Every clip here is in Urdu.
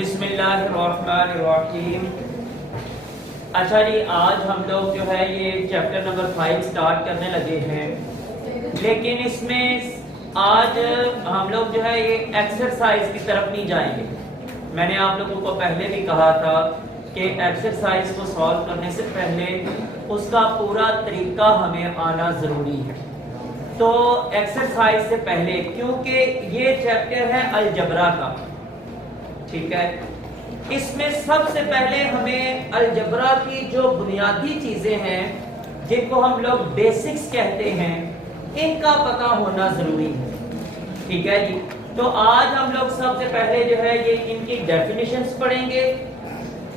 بسم اللہ الرحمن الرحیم۔ اچھا جی، آج ہم لوگ جو ہے یہ چیپٹر نمبر 5 سٹارٹ کرنے لگے ہیں، لیکن اس میں آج ہم لوگ جو ہے یہ ایکسرسائز کی طرف نہیں جائیں گے۔ میں نے آپ لوگوں کو پہلے بھی کہا تھا کہ ایکسرسائز کو سالو کرنے سے پہلے اس کا پورا طریقہ ہمیں آنا ضروری ہے۔ تو ایکسرسائز سے پہلے، کیونکہ یہ چیپٹر ہے الجبرا کا، ٹھیک ہے، اس میں سب سے پہلے ہمیں الجبرا کی جو بنیادی چیزیں ہیں جن کو ہم لوگ بیسکس کہتے ہیں، ان کا پتہ ہونا ضروری ہے، ٹھیک ہے جی۔ تو آج ہم لوگ سب سے پہلے جو ہے یہ ان کی ڈیفینیشنز پڑھیں گے،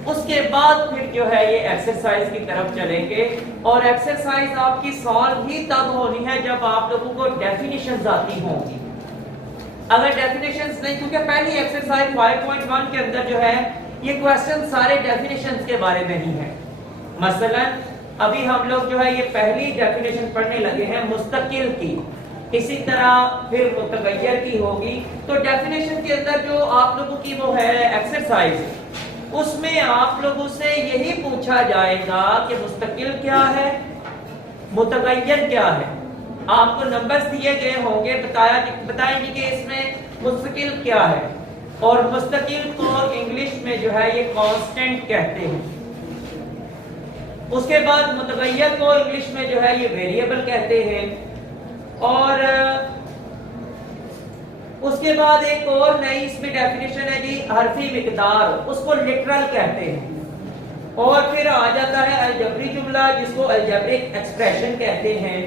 اس کے بعد پھر جو ہے یہ ایکسرسائز کی طرف چلیں گے، اور ایکسرسائز آپ کی سالو بھی تب ہونی ہے جب آپ لوگوں کو ڈیفینیشنز آتی ہوں گی۔ اگر ڈیفینیشنز نہیں، کیونکہ پہلی ایکسرسائز 5.1 کے اندر جو ہے یہ کویسچن سارے ڈیفینیشنز کے بارے میں ہی ہیں۔ مثلا ابھی ہم لوگ جو ہے یہ پہلی ڈیفینیشن پڑھنے لگے ہیں مستقل کی، اسی طرح پھر متغیر کی ہوگی۔ تو ڈیفینیشن کے اندر جو آپ لوگوں کی وہ ہے ایکسرسائز، اس میں آپ لوگوں سے یہی پوچھا جائے گا کہ مستقل کیا ہے، متغیر کیا ہے۔ آپ کو نمبرز دیے گئے ہوں گے، بتائیں گے کہ اس میں مستقل کیا ہے، اور مستقل کو انگلش میں جو ہے یہ کانسٹنٹ کہتے ہیں۔ اس کے بعد متغیر کو انگلش میں جو ہے یہ ویریبل کہتے ہیں، اور اس کے بعد ایک اور نئی اس میں ڈیفینیشن ہے جی حرفی مقدار، اس کو لٹرل کہتے ہیں۔ اور پھر آ جاتا ہے الجبری جملہ، جس کو الجبرک ایکسپریشن کہتے ہیں۔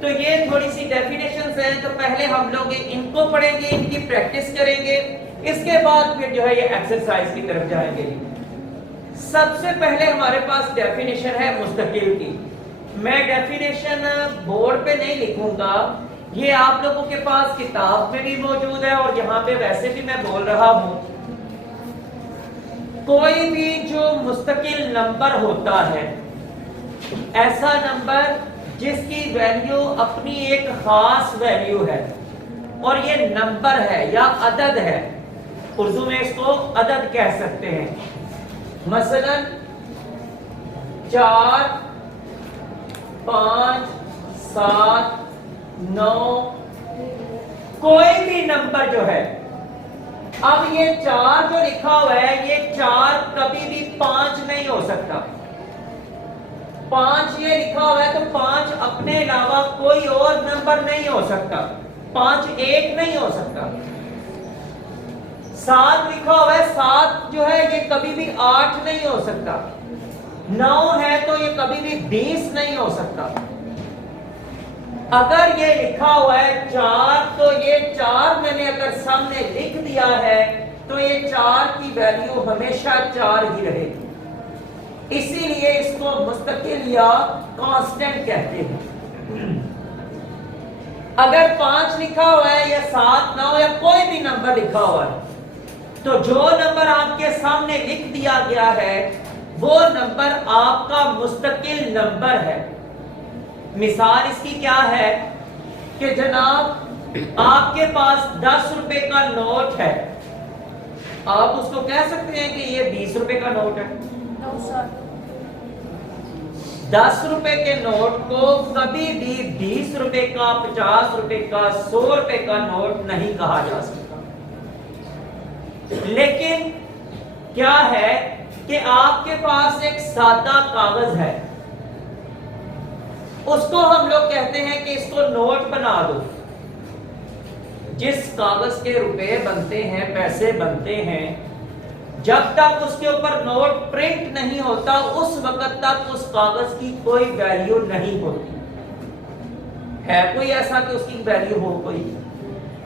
تو یہ تھوڑی سی ڈیفینیشنز ہیں، تو پہلے ہم لوگ ان کو پڑھیں گے، ان کی پریکٹس کریں گے، اس کے بعد پھر جو ہے یہ ایکسرسائز کی طرف جائیں گے۔ سب سے پہلے ہمارے پاس ڈیفینیشن ہے مستقل کی۔ میں ڈیفینیشن بورڈ پہ نہیں لکھوں گا، یہ آپ لوگوں کے پاس کتاب میں بھی موجود ہے، اور یہاں پہ ویسے بھی میں بول رہا ہوں۔ کوئی بھی جو مستقل نمبر ہوتا ہے، ایسا نمبر جس کی ویلیو اپنی ایک خاص ویلیو ہے، اور یہ نمبر ہے یا عدد ہے، اردو میں اس کو عدد کہہ سکتے ہیں۔ مثلا 4 5 7 9، کوئی بھی نمبر جو ہے، اب یہ 4 جو لکھا ہوا ہے، یہ 4 کبھی بھی 5 نہیں ہو سکتا۔ 5 یہ لکھا ہوا ہے تو 5 اپنے علاوہ کوئی اور نمبر نہیں ہو سکتا۔ 5 1 نہیں ہو سکتا۔ 7 لکھا ہوا ہے، 7 جو ہے یہ کبھی بھی 8 نہیں ہو سکتا۔ 9 ہے تو یہ کبھی بھی 20 نہیں ہو سکتا۔ اگر یہ لکھا ہوا ہے 4، تو یہ 4 میں نے اگر سامنے لکھ دیا ہے تو یہ 4 کی ویلیو ہمیشہ 4 ہی رہے گی، اسی لیے اس کو مستقل یا کانسٹنٹ کہتے ہیں۔ اگر 5 لکھا ہوا ہے یا 7 9 یا کوئی بھی نمبر لکھا ہوا ہے، تو جو نمبر آپ کے سامنے لکھ دیا گیا ہے وہ نمبر آپ کا مستقل نمبر ہے۔ مثال اس کی کیا ہے کہ جناب آپ کے پاس 10 روپے کا نوٹ ہے، آپ اس کو کہہ سکتے ہیں کہ یہ 20 روپے کا نوٹ ہے؟ 10 روپے کے نوٹ کو کبھی بھی 20 روپے کا، 50 روپے کا، 100 روپے کا نوٹ نہیں کہا جا سکتا۔ لیکن کیا ہے کہ آپ کے پاس ایک سادہ کاغذ ہے، اس کو ہم لوگ کہتے ہیں کہ اس کو نوٹ بنا دو۔ جس کاغذ کے روپے بنتے ہیں، پیسے بنتے ہیں، جب تک اس کے اوپر نوٹ پرنٹ نہیں ہوتا اس وقت تک اس کاغذ کی کوئی ویلیو نہیں ہوتی۔ ہے کوئی ایسا کہ اس کی ویلیو ہو؟ کوئی،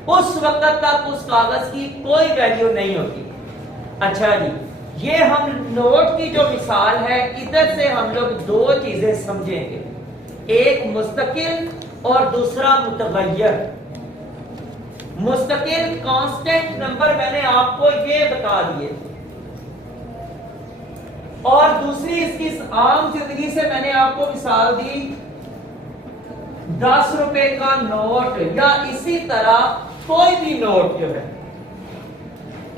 اس وقت تک اس کاغذ کی کوئی ویلیو نہیں ہوتی۔ اچھا جی، یہ ہم نوٹ کی جو مثال ہے، ادھر سے ہم لوگ 2 چیزیں سمجھیں گے، ایک مستقل اور دوسرا متغیر۔ مستقل کانسٹنٹ نمبر میں نے آپ کو یہ بتا دیے، اور دوسری اس کی عام زندگی سے میں نے آپ کو مثال دی 10 روپے کا نوٹ، یا اسی طرح کوئی بھی نوٹ جو ہے،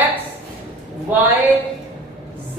x, y, z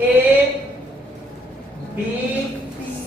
a, b, c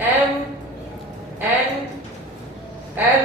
m, n, l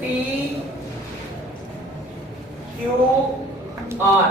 p, q, r।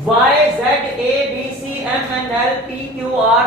y, z, a, b, c, m, n, l, p, q, r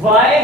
y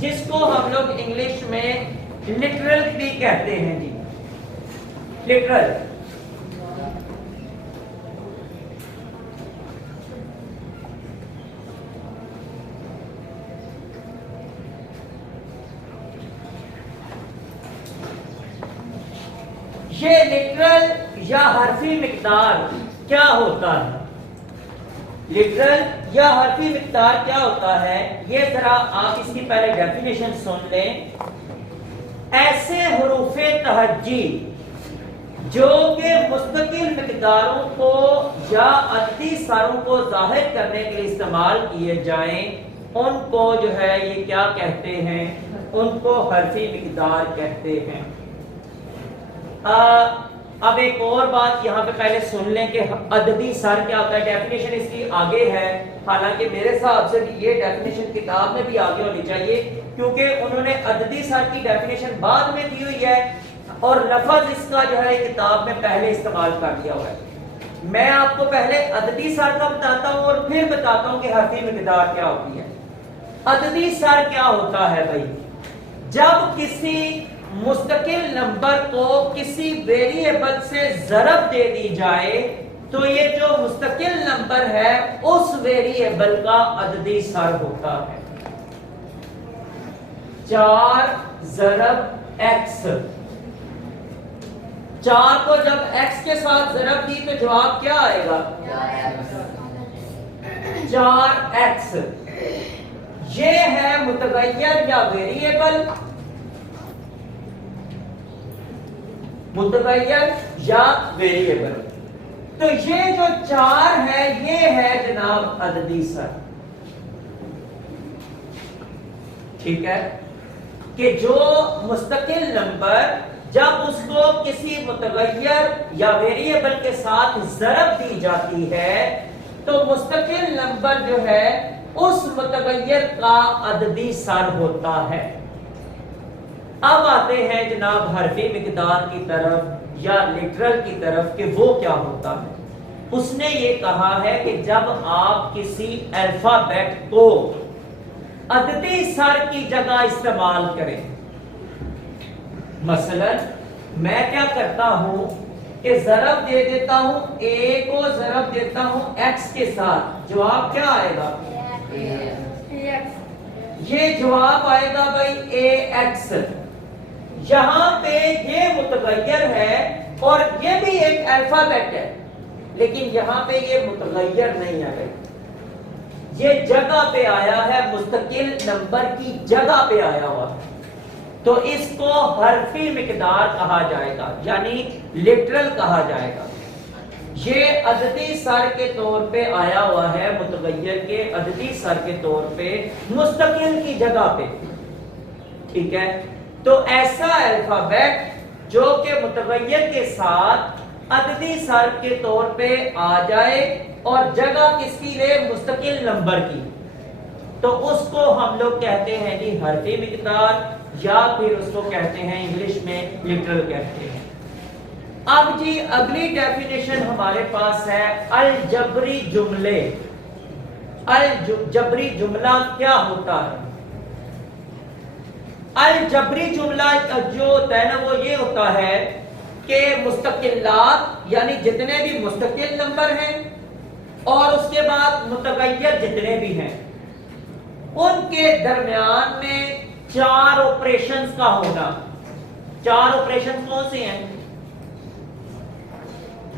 جس کو ہم لوگ انگلش میں لٹرل بھی کہتے ہیں جی، لٹرل. یہ لٹرل یا حرفی مقدار کیا ہوتا ہے؟ لٹرل یا حرفی مقدار کیا ہوتا ہے؟ یہ ذرا آپ اس کی پہلے ڈیفینیشن سن لیں. ایسے حروف تہجی جو کہ مستقل مقداروں کو یا عددی سروں کو ظاہر کرنے کے لیے استعمال کیے جائیں، ان کو جو ہے یہ کیا کہتے ہیں؟ ان کو حرفی مقدار کہتے ہیں. اب ایک اور بات یہاں پہ پہلے سن لیں کہ عددی سر کیا ہوتا ہے. ڈیفینیشن اس کی آگے ہے، حالانکہ میرے حساب سے بھی یہ ڈیفینیشن کتاب میں بھی آگے ہونی چاہیے، کیونکہ انہوں نے عددی سر کی ڈیفینیشن بعد میں دی ہوئی ہے اور لفظ اس کا جو ہے کتاب میں پہلے استعمال کر دیا ہوا ہے. میں آپ کو پہلے عددی سر کا بتاتا ہوں اور پھر بتاتا ہوں کہ حرفی مقدار کیا ہوتی ہے. عددی سر کیا ہوتا ہے بھائی؟ جب کسی مستقل نمبر کو کسی ویریبل سے ضرب دے دی جائے تو یہ جو مستقل نمبر ہے اس ویریبل کا عددی سر ہوتا ہے. 4 ضرب x، 4 کو جب x کے ساتھ ضرب دی تو جواب کیا آئے گا؟ 4x. یہ ہے متغیر یا ویریبل، متغیر یا ویریبل. تو یہ جو 4 ہے یہ ہے جناب عددی سر. ٹھیک ہے کہ جو مستقل نمبر جب اس کو کسی متغیر یا ویریبل کے ساتھ ضرب دی جاتی ہے تو مستقل نمبر جو ہے اس متغیر کا عددی سر ہوتا ہے. اب آتے ہیں جناب حرفی مقدار کی طرف یا لٹرل کی طرف کہ وہ کیا ہوتا ہے. اس نے یہ کہا ہے کہ جب آپ کسی الفابیٹ کو عددی سر کی جگہ استعمال کریں، مثلا میں کیا کرتا ہوں کہ ضرب دے دیتا ہوں، a کو ضرب دیتا ہوں x کے ساتھ، جواب کیا آئے گا؟ یہ جواب آئے گا بھائی ax. یہاں پہ یہ متغیر ہے اور یہ بھی ایک الفابیٹ ہے، لیکن یہاں پہ یہ متغیر نہیں ہے، یہ جگہ پہ آیا ہے، مستقل نمبر کی جگہ پہ آیا ہوا، تو اس کو حرفی مقدار کہا جائے گا، یعنی لٹرل کہا جائے گا. یہ عددی سر کے طور پہ آیا ہوا ہے، متغیر کے عددی سر کے طور پہ مستقل کی جگہ پہ. ٹھیک ہے، تو ایسا الفابیٹ جو کہ متغیر کے ساتھ عددی سر کے طور پہ آ جائے اور جگہ کس کی لے؟ مستقل نمبر کی، تو اس کو ہم لوگ کہتے ہیں جی حرفی مقدار، یا پھر اس کو کہتے ہیں انگلش میں لٹرل کہتے ہیں. اب جی اگلی ڈیفینیشن ہمارے پاس ہے الجبری جملے. الجبری جملہ کیا ہوتا ہے؟ الجبری جملہ جو ہوتا ہے نا وہ یہ ہوتا ہے کہ مستقلات یعنی جتنے بھی مستقل نمبر ہیں اور اس کے بعد متغیر جتنے بھی ہیں ان کے درمیان میں 4 آپریشنز کا ہونا. 4 آپریشنز کون سے ہیں؟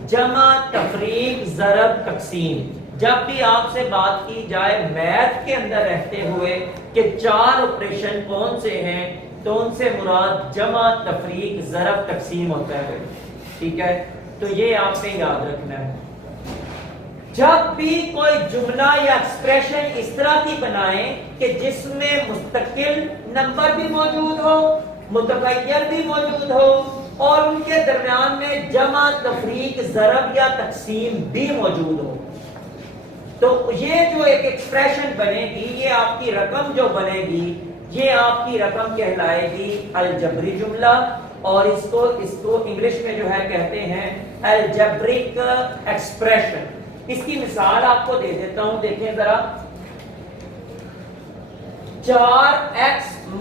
جمع، تفریق، ضرب، تقسیم. جب بھی آپ سے بات کی جائے میتھ کے اندر رہتے ہوئے کہ 4 آپریشن کون سے ہیں تو ان سے مراد جمع، تفریق، ضرب، تقسیم ہوتا ہے. ٹھیک ہے، تو یہ آپ نے یاد رکھنا ہے. جب بھی کوئی جملہ یا ایکسپریشن اس طرح کی بنائیں کہ جس میں مستقل نمبر بھی موجود ہو، متغیر بھی موجود ہو اور ان کے درمیان میں جمع، تفریق، ضرب یا تقسیم بھی موجود ہو، تو یہ جو ایک ایکسپریشن بنے گی، یہ آپ کی رقم جو بنے گی، یہ آپ کی رقم کہلائے گی الجبری جملہ. اور اس کو انگلش میں جو ہے کہتے ہیں الجبرک ایکسپریشن. اس کی مثال آپ کو دے دیتا ہوں، دیکھیں ذرا. 4x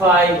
5।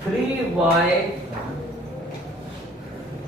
3y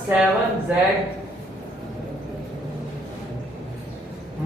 7z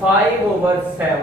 5/7।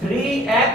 3x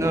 no.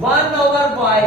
1/y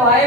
y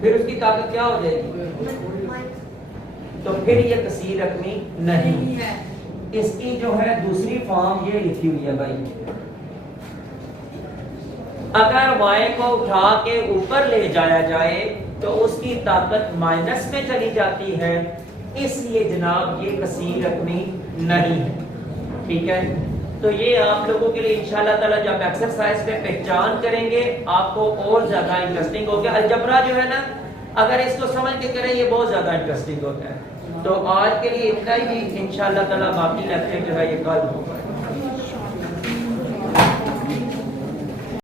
پھر اس کی طاقت کیا ہو جائے گی؟ تو پھر یہ کثیر رقمی نہیں ہے. اس کی جو ہے دوسری فارم یہ لکھی ہوئی ہے بھائی، اگر y کو اٹھا کے اوپر لے جایا جائے تو اس کی طاقت مائنس میں چلی جاتی ہے، اس لیے جناب یہ کثیر رقمی نہیں ہے. ٹھیک ہے، تو یہ آپ لوگوں کے لیے انشاءاللہ تعالی جب ایکسرسائز میں پہچان کریں گے آپ کو اور زیادہ انٹرسٹنگ ہوگا. الجبرا جو ہے نا اگر اس کو سمجھ کے کریں یہ بہت زیادہ انٹرسٹنگ ہوتا ہے. تو آج کے لیے اتنا ہی، انشاءاللہ تعالی باقی لیکچر جو ہے یہ کل ہوگا.